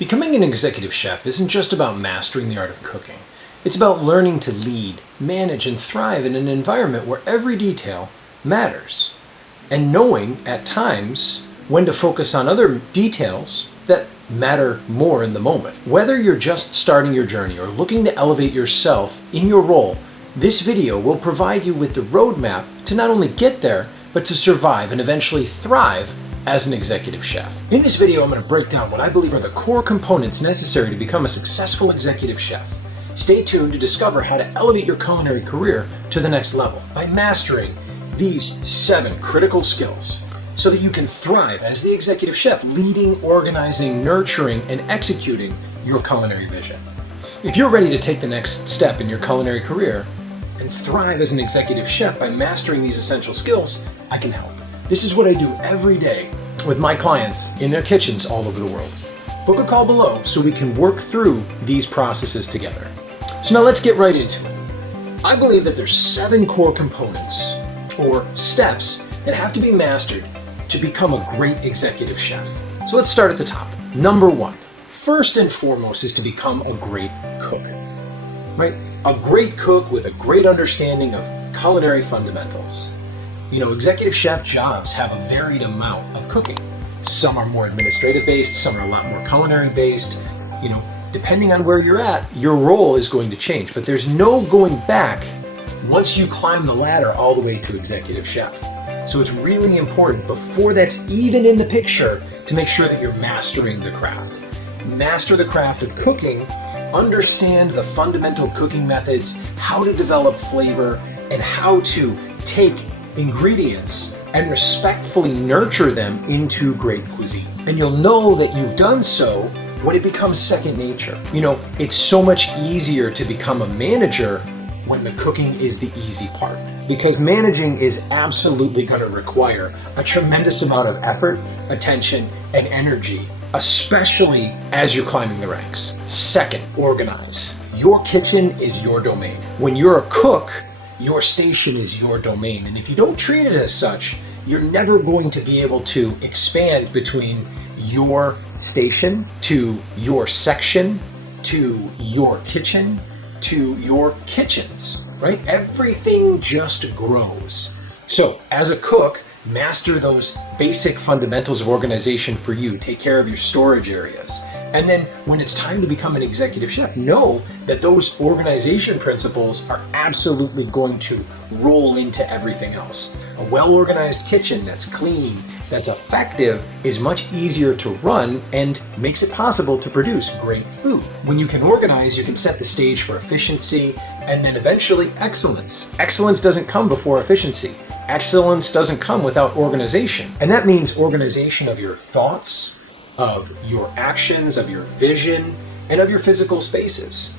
Becoming an executive chef isn't just about mastering the art of cooking. It's about learning to lead, manage, and thrive in an environment where every detail matters, and knowing at times when to focus on other details that matter more in the moment. Whether you're just starting your journey or looking to elevate yourself in your role, this video will provide you with the roadmap to not only get there, but to survive and eventually thrive as an executive chef. In this video, I'm going to break down what I believe are the core components necessary to become a successful executive chef. Stay tuned to discover how to elevate your culinary career to the next level by mastering these 7 critical skills so that you can thrive as the executive chef, leading, organizing, nurturing, and executing your culinary vision. If you're ready to take the next step in your culinary career and thrive as an executive chef by mastering these essential skills, I can help. This is what I do every day with my clients in their kitchens all over the world. Book a call below so we can work through these processes together. So now let's get right into it. I believe that there's 7 core components or steps that have to be mastered to become a great executive chef. So let's start at the top. Number 1, first and foremost, is to become a great cook, right? A great cook with a great understanding of culinary fundamentals. You know, executive chef jobs have a varied amount of cooking. Some are more administrative based, some are a lot more culinary based. You know, depending on where you're at, your role is going to change, but there's no going back once you climb the ladder all the way to executive chef. So it's really important before that's even in the picture to make sure that you're mastering the craft. Master the craft of cooking, understand the fundamental cooking methods, how to develop flavor, and how to take ingredients and respectfully nurture them into great cuisine. And you'll know that you've done so when it becomes second nature. You know, it's so much easier to become a manager when the cooking is the easy part, because managing is absolutely going to require a tremendous amount of effort, attention, and energy, especially as you're climbing the ranks. Second, organize. Your kitchen is your domain. When you're a cook, your station is your domain, and if you don't treat it as such, you're never going to be able to expand between your station to your section to your kitchen to your kitchens, right? Everything just grows. So as a cook, master those basic fundamentals of organization for you. Take care of your storage areas. And then when it's time to become an executive chef, know that those organization principles are absolutely going to roll into everything else. A well-organized kitchen that's clean, that's effective, is much easier to run and makes it possible to produce great food. When you can organize, you can set the stage for efficiency and then eventually excellence. Excellence doesn't come before efficiency. Excellence doesn't come without organization. And that means organization of your thoughts, of your actions, of your vision, and of your physical spaces.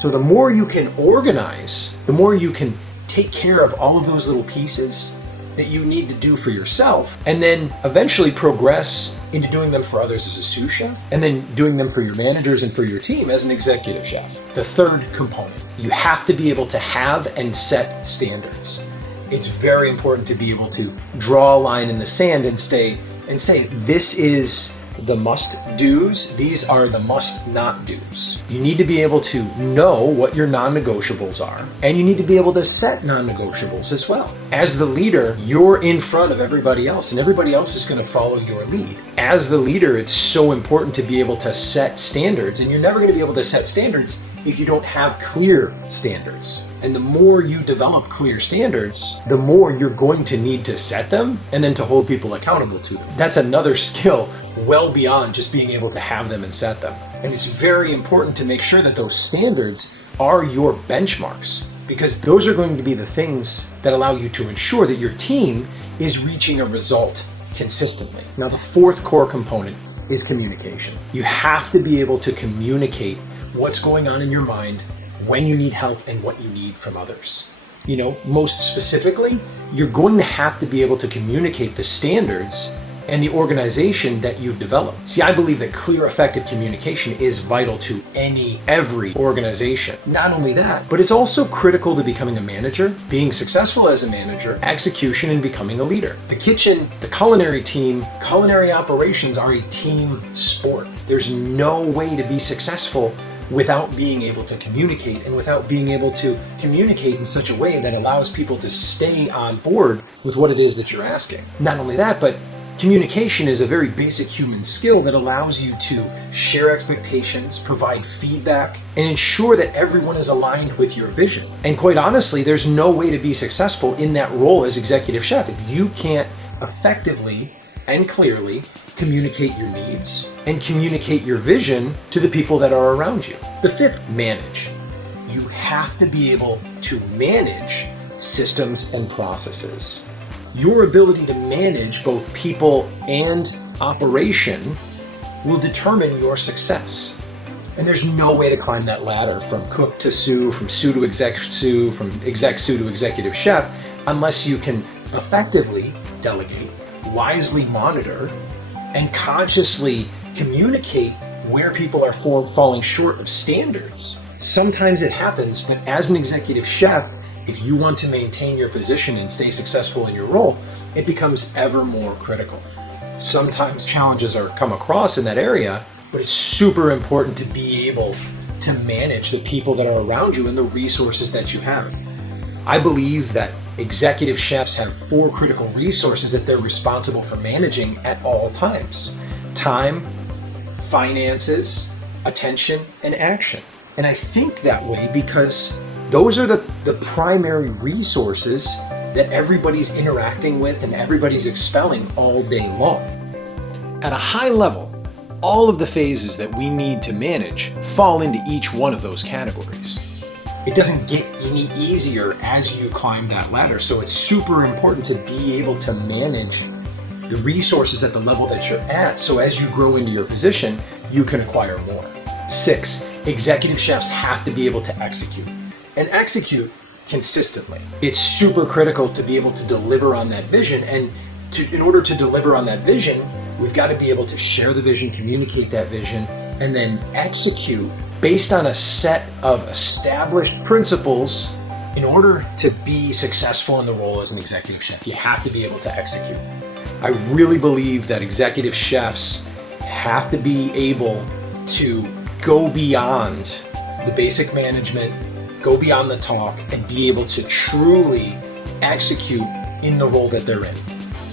So the more you can organize, the more you can take care of all of those little pieces that you need to do for yourself, and then eventually progress into doing them for others as a sous chef, and then doing them for your managers and for your team as an executive chef. The third component, you have to be able to have and set standards. It's very important to be able to draw a line in the sand and say, this is the must-dos, these are the must-not-dos. You need to be able to know what your non-negotiables are, and you need to be able to set non-negotiables as well. As the leader, you're in front of everybody else, and everybody else is going to follow your lead. As the leader, it's so important to be able to set standards, and you're never going to be able to set standards if you don't have clear standards. And the more you develop clear standards, the more you're going to need to set them and then to hold people accountable to them. That's another skill well beyond just being able to have them and set them. And it's very important to make sure that those standards are your benchmarks, because those are going to be the things that allow you to ensure that your team is reaching a result consistently. Now, the fourth core component is communication. You have to be able to communicate what's going on in your mind, when you need help, and what you need from others. You know, most specifically, you're going to have to be able to communicate the standards and the organization that you've developed. See, I believe that clear, effective communication is vital to every organization. Not only that, but it's also critical to becoming a manager, being successful as a manager, execution, and becoming a leader. The kitchen, the culinary team, culinary operations are a team sport. There's no way to be successful without being able to communicate, and without being able to communicate in such a way that allows people to stay on board with what it is that you're asking. Not only that, but communication is a very basic human skill that allows you to share expectations, provide feedback, and ensure that everyone is aligned with your vision. And quite honestly, there's no way to be successful in that role as executive chef if you can't effectively and clearly communicate your needs and communicate your vision to the people that are around you. The fifth, manage. You have to be able to manage systems and processes. Your ability to manage both people and operation will determine your success. And there's no way to climb that ladder from cook to sous, from sous to exec sous, from exec sous to executive chef, unless you can effectively delegate, wisely monitor, and consciously communicate where people are falling short of standards. Sometimes it happens, but as an executive chef, if you want to maintain your position and stay successful in your role, it becomes ever more critical. Sometimes challenges are come across in that area, but it's super important to be able to manage the people that are around you and the resources that you have. I believe that executive chefs have 4 critical resources that they're responsible for managing at all times: time, finances, attention, and action. And I think that way because those are the primary resources that everybody's interacting with and everybody's expelling all day long. At a high level, all of the phases that we need to manage fall into each one of those categories. It doesn't get any easier as you climb that ladder, so it's super important to be able to manage the resources at the level that you're at, so as you grow into your position, you can acquire more. 6, executive chefs have to be able to execute, and execute consistently. It's super critical to be able to deliver on that vision, and in order to deliver on that vision, we've got to be able to share the vision, communicate that vision, and then execute based on a set of established principles. In order to be successful in the role as an executive chef, you have to be able to execute. I really believe that executive chefs have to be able to go beyond the basic management, go beyond the talk, and be able to truly execute in the role that they're in.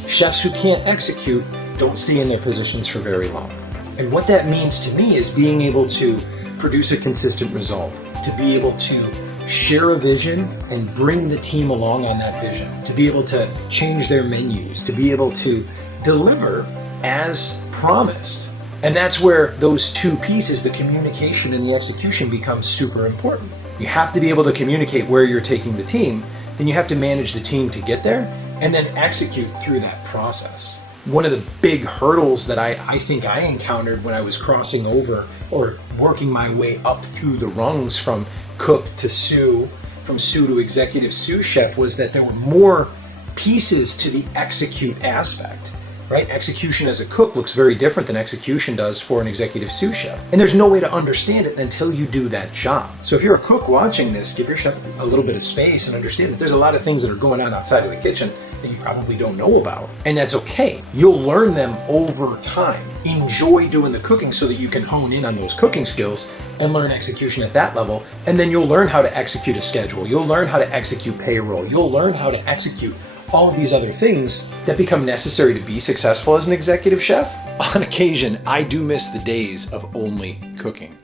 Chefs who can't execute don't stay in their positions for very long. And what that means to me is being able to produce a consistent result, to be able to share a vision and bring the team along on that vision, to be able to change their menus, to be able to deliver as promised. And that's where those 2 pieces, the communication and the execution, become super important. You have to be able to communicate where you're taking the team, then you have to manage the team to get there, and then execute through that process. One of the big hurdles that I think I encountered when I was crossing over or working my way up through the rungs from cook to sous, from sous to executive sous chef, was that there were more pieces to the execute aspect, right? Execution as a cook looks very different than execution does for an executive sous chef. And there's no way to understand it until you do that job. So if you're a cook watching this, give your chef a little bit of space and understand that there's a lot of things that are going on outside of the kitchen that you probably don't know about. And that's okay. You'll learn them over time. Enjoy doing the cooking so that you can hone in on those cooking skills and learn execution at that level. And then you'll learn how to execute a schedule. You'll learn how to execute payroll. You'll learn how to execute all of these other things that become necessary to be successful as an executive chef. On occasion, I do miss the days of only cooking,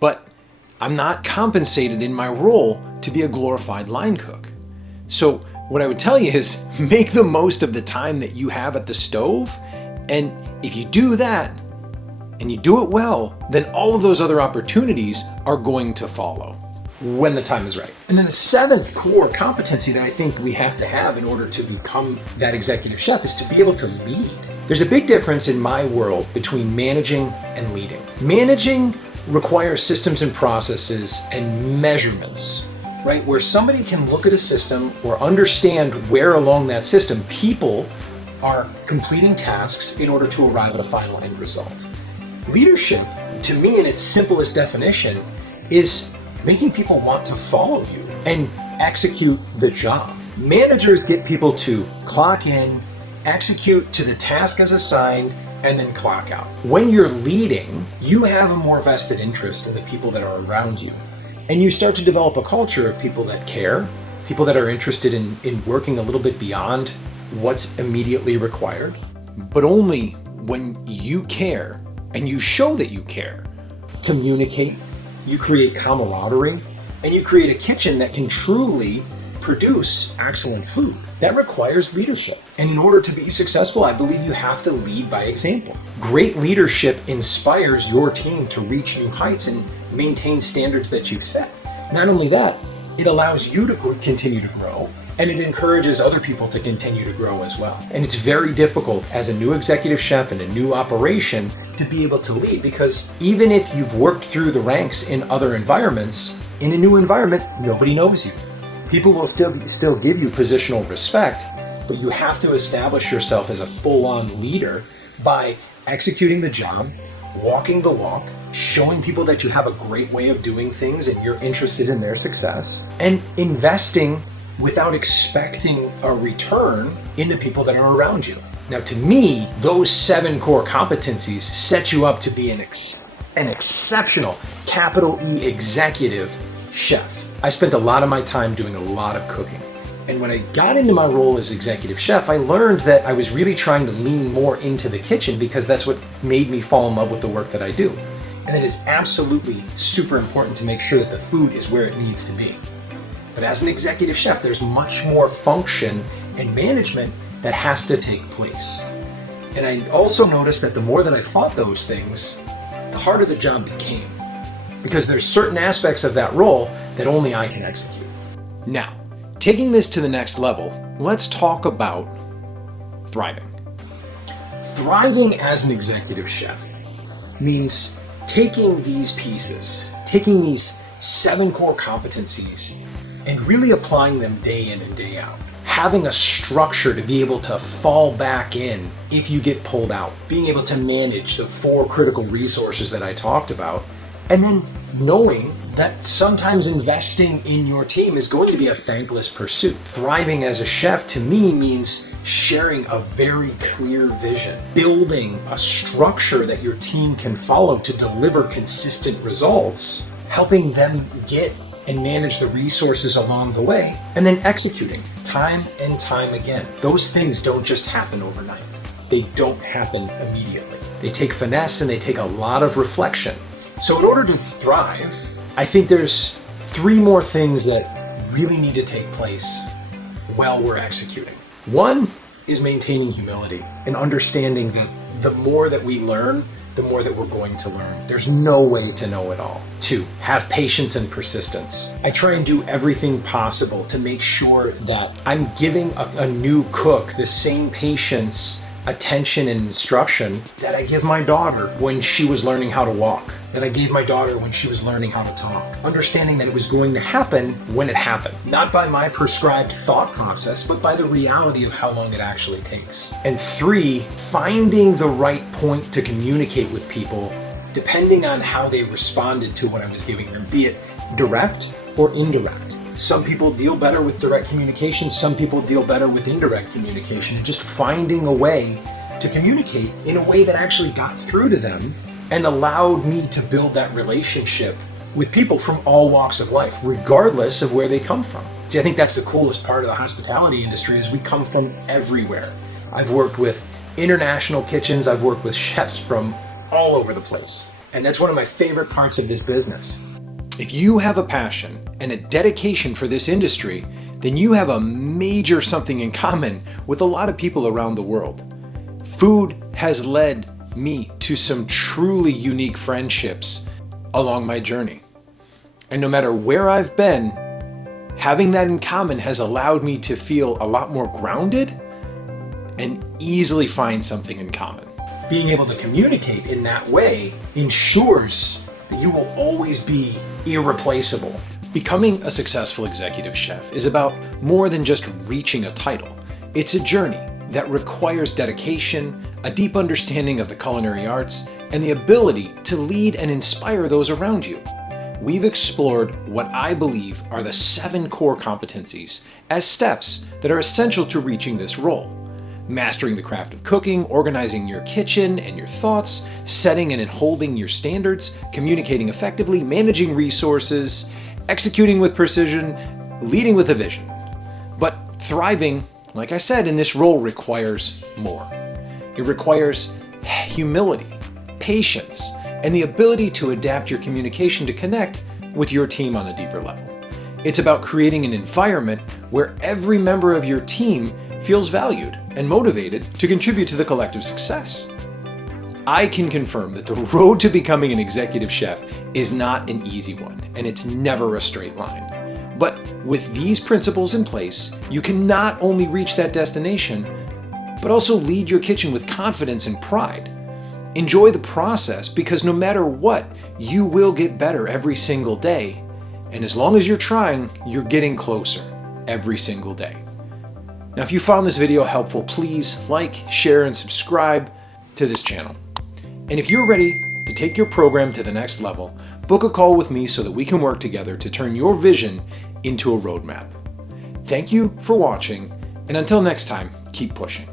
but I'm not compensated in my role to be a glorified line cook. So what I would tell you is make the most of the time that you have at the stove. And if you do that and you do it well, then all of those other opportunities are going to follow when the time is right. And then the 7th core competency that I think we have to have in order to become that executive chef is to be able to lead. There's a big difference in my world between managing and leading. Managing requires systems and processes and measurements, right? Where somebody can look at a system or understand where along that system people are completing tasks in order to arrive at a final end result. Leadership, to me, in its simplest definition, is making people want to follow you and execute the job. Managers get people to clock in, execute to the task as assigned, and then clock out. When you're leading, you have a more vested interest in the people that are around you. And you start to develop a culture of people that care, people that are interested in working a little bit beyond what's immediately required. But only when you care and you show that you care, communicate, you create camaraderie, and you create a kitchen that can truly produce excellent food. That requires leadership. And in order to be successful, I believe you have to lead by example. Great leadership inspires your team to reach new heights and maintain standards that you've set. Not only that, it allows you to continue to grow, and it encourages other people to continue to grow as well. And it's very difficult as a new executive chef in a new operation to be able to lead, because even if you've worked through the ranks in other environments, in a new environment, nobody knows you. People will still give you positional respect, but you have to establish yourself as a full-on leader by executing the job, walking the walk, showing people that you have a great way of doing things and you're interested in their success, and investing without expecting a return in the people that are around you. Now, to me, those 7 core competencies set you up to be an exceptional, capital E executive chef. I spent a lot of my time doing a lot of cooking. And when I got into my role as executive chef, I learned that I was really trying to lean more into the kitchen because that's what made me fall in love with the work that I do. And it is absolutely super important to make sure that the food is where it needs to be. But as an executive chef, there's much more function and management that has to take place. And I also noticed that the more that I fought those things, the harder the job became. Because there's certain aspects of that role that only I can execute. Now, taking this to the next level, let's talk about thriving. Thriving as an executive chef means taking these pieces, taking these 7 core competencies, and really applying them day in and day out. Having a structure to be able to fall back in if you get pulled out. Being able to manage the 4 critical resources that I talked about. And then knowing that sometimes investing in your team is going to be a thankless pursuit. Thriving as a chef to me means sharing a very clear vision, building a structure that your team can follow to deliver consistent results, helping them get and manage the resources along the way, and then executing time and time again. Those things don't just happen overnight. They don't happen immediately. They take finesse and they take a lot of reflection. So in order to thrive, I think there's 3 more things that really need to take place while we're executing. 1 is maintaining humility and understanding that the more that we learn, the more that we're going to learn. There's no way to know it all. 2, have patience and persistence. I try and do everything possible to make sure that I'm giving a new cook the same patience, attention, and instruction that I give my daughter when she was learning how to walk, that I gave my daughter when she was learning how to talk. Understanding that it was going to happen when it happened, not by my prescribed thought process, but by the reality of how long it actually takes. And 3, finding the right point to communicate with people depending on how they responded to what I was giving them, be it direct or indirect. Some people deal better with direct communication, some people deal better with indirect communication, and just finding a way to communicate in a way that actually got through to them and allowed me to build that relationship with people from all walks of life, regardless of where they come from. See, I think that's the coolest part of the hospitality industry is we come from everywhere. I've worked with international kitchens, I've worked with chefs from all over the place. And that's one of my favorite parts of this business. If you have a passion and a dedication for this industry, then you have a major something in common with a lot of people around the world. Food has led me to some truly unique friendships along my journey. And no matter where I've been, having that in common has allowed me to feel a lot more grounded and easily find something in common. Being able to communicate in that way ensures that you will always be irreplaceable. Becoming a successful executive chef is about more than just reaching a title. It's a journey that requires dedication, a deep understanding of the culinary arts, and the ability to lead and inspire those around you. We've explored what I believe are the 7 core competencies as steps that are essential to reaching this role. mastering the craft of cooking, organizing your kitchen and your thoughts, setting and holding your standards, communicating effectively, managing resources, executing with precision, leading with a vision. But thriving, like I said, in this role requires more. It requires humility, patience, and the ability to adapt your communication to connect with your team on a deeper level. It's about creating an environment where every member of your team feels valued and motivated to contribute to the collective success. I can confirm that the road to becoming an executive chef is not an easy one, and it's never a straight line. But with these principles in place, you can not only reach that destination, but also lead your kitchen with confidence and pride. Enjoy the process, because no matter what, you will get better every single day. And as long as you're trying, you're getting closer every single day. Now, if you found this video helpful, please like, share, and subscribe to this channel. And if you're ready to take your program to the next level, book a call with me so that we can work together to turn your vision into a roadmap. Thank you for watching, and until next time, keep pushing.